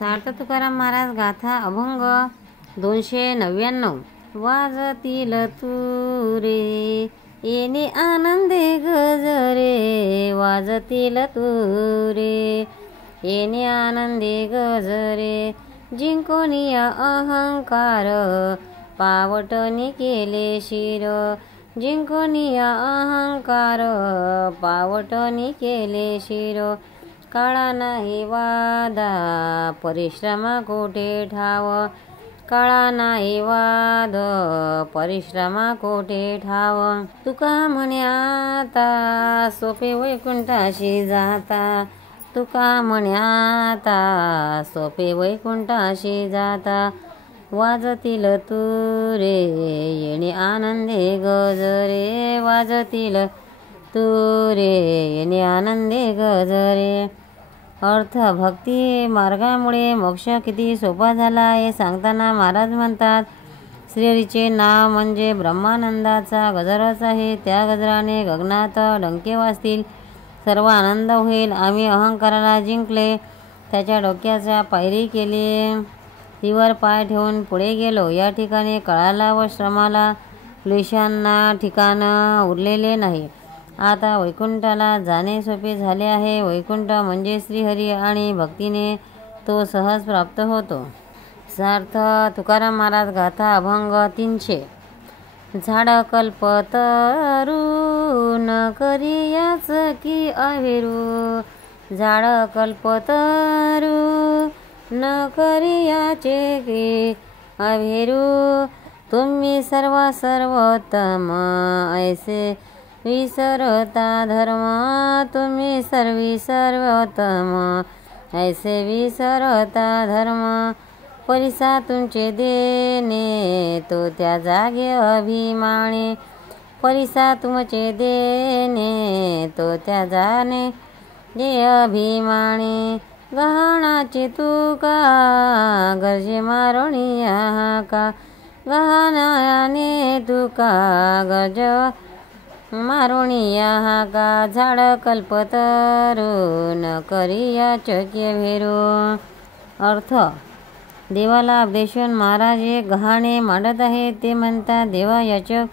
सार्थ तुकाराम महाराज गाथा अभंग 299। वाजतील तुरे येणे आनंदे गजरे, वाजतील तुरे येणे आनंदे गजरे, जिंकोनिया अहंकार पावटनी केले शिर, जिंकोनिया अहंकार पावटनी केले शिर, काळा नाही वादा परिश्रमा कोठे ठाव, काळा नाही वाद परिश्रमा कोठे ठाव, तुका म्हणे आता सोपे वैकुंठाशी जाता, तुका म्हणे आता सोपे वैकुंठाशी जाता, वाजतील तुरे येणे आनंदे गजरे, वाजतील तुरे येणे आनंदे गजरे। अर्थ भक्ती मार्गामुळे मोक्ष किती सोपा झाला हे सांगताना महाराज म्हणतात, श्रीहरीचे नाव म्हणजे ब्रह्मानंदाचा गजरच आहे। त्या गजराने गगनात डंके वाजतील, सर्व आनंद होईल। आम्ही अहंकाराला जिंकले, त्याच्या डोक्याच्या पायरी केली, तीवर पाय ठेवून पुढे गेलो। या ठिकाणी कळाला व श्रमाला क्लेशांना ठिकाण उरलेले नाही। आता वैकुंठाला जाणे सोपे झाले आहे। वैकुंठ म्हणजे श्रीहरी आणि भक्तीने तो सहज प्राप्त होतो। सार्थ तुकाराम महाराज गाथा अभंग 300। झाड कल्पतरू न करियाच की अहेरू, झाड कल्पतरू न करियाचे की अहेरू, तुम्ही सर्वोत्तम ऐसे विसरता धर्म, तुम्ही सर्वोत्तम ऐसे विसरता धर्म, परिसा तुमचे देणे तो त्या जागे अभिमाने, परिसा तुमचे देणे तो त्या जाणे जे अभिमाने, गहाणाचे तुका गरजे मारोणिया का, गहाणाने तुका गरज मारोणिया का, झाड कल्पतरू न करिया चक्य भेरू। अर्थ देवाला उपदेशून महाराज एक गहाणे मांडत आहेत। ते म्हणतात, देवा याचक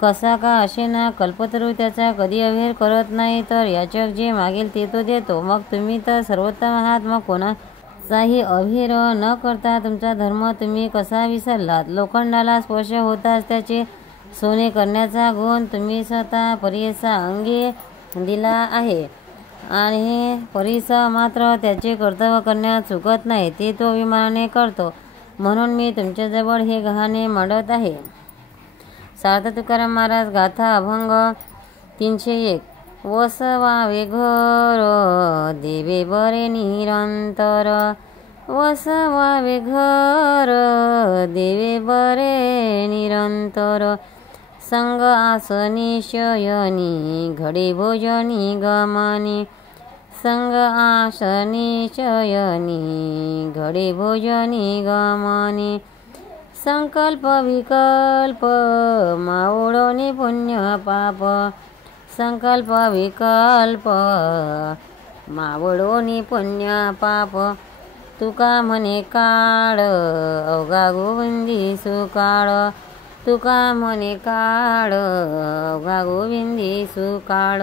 कसा का असेना, कल्पतरू त्याचा कधी अवेर करत नाही, तर याचक जे मागेल ते तो देतो। मग तुम्ही तर सर्वोत्तम आहात, मग कोणाचाही अवेर न करता तुमचा धर्म तुम्ही कसा विसरलात। लोखंडाला स्पर्श होताच त्याचे सोने करण्याचा गुण तुम्ही स्वतः परिसा अंगी दिला आहे, आणि परिसा मात्र त्याचे कर्तव्य करण्यात चुकत नाही, ते तो अभिमानाने करतो। म्हणून मी तुमच्याजवळ हे गहाणे मांडत आहे। सार्थ तुकाराम महाराज गाथा अभंग 301। वसवावे घर देवे बरे निरंतर, वसवावे घर देवे बरे निरंतर, संग आसनी शयनी घडे भोजनी गमनी, संग आसनी शयनी घडे भोजनी गमनी, संकल्प विकल्प मावळोनी पुण्य पाप, संकल्प विकल्प मावळोनी पुण्य पाप, तुका म्हणे काळ अवघा गोविंदी सुकाळ, तुका म्हणे काळ अवघा गोविंदी सुकाळ।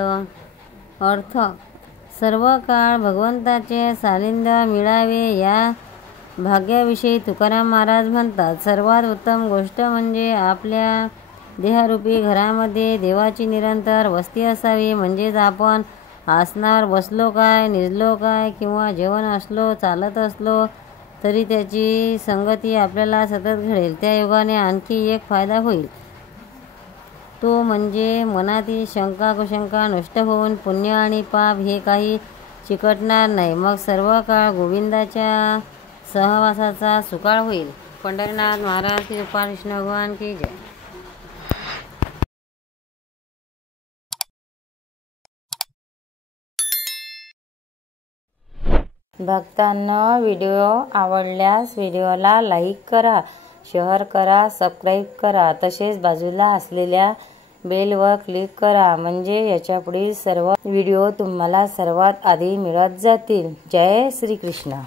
अर्थ सर्व काळ भगवंताचे सानिध्य मिळावे या भाग्याविषयी तुकाराम महाराज म्हणतात। सर्वात उत्तम गोष्ट म्हणजे आपल्या देहरूपी घरामध्ये देवाची निरंतर वस्ती असावी। म्हणजेच आपण आसनावर बसलो काय, निजलो काय, किंवा जेवण असलो चालत असलो तरी त्याची संगती आपल्याला सतत घडेल। त्या योगाने आणखी एक फायदा होईल, तो म्हणजे मनातील शंका कुशंका नष्ट होऊन पुण्य आणि पाप हे काही चिकटणार नाही। मग सर्व काळ गोविंदाच्या सहवासाचा सुकाळ होईल। पंढरीनाथ महाराज की कृपा, कृष्ण भगवान की जय। भक्तांनो, व्हिडिओ आवडल्यास व्हिडिओला लाईक करा, शेअर करा, सबस्क्राईब करा, तसेच बाजूला असलेल्या बेलवर क्लिक करा, म्हणजे याच्यापुढील सर्व व्हिडिओ तुम्हाला सर्वात आधी मिळत जातील। जय श्री कृष्ण।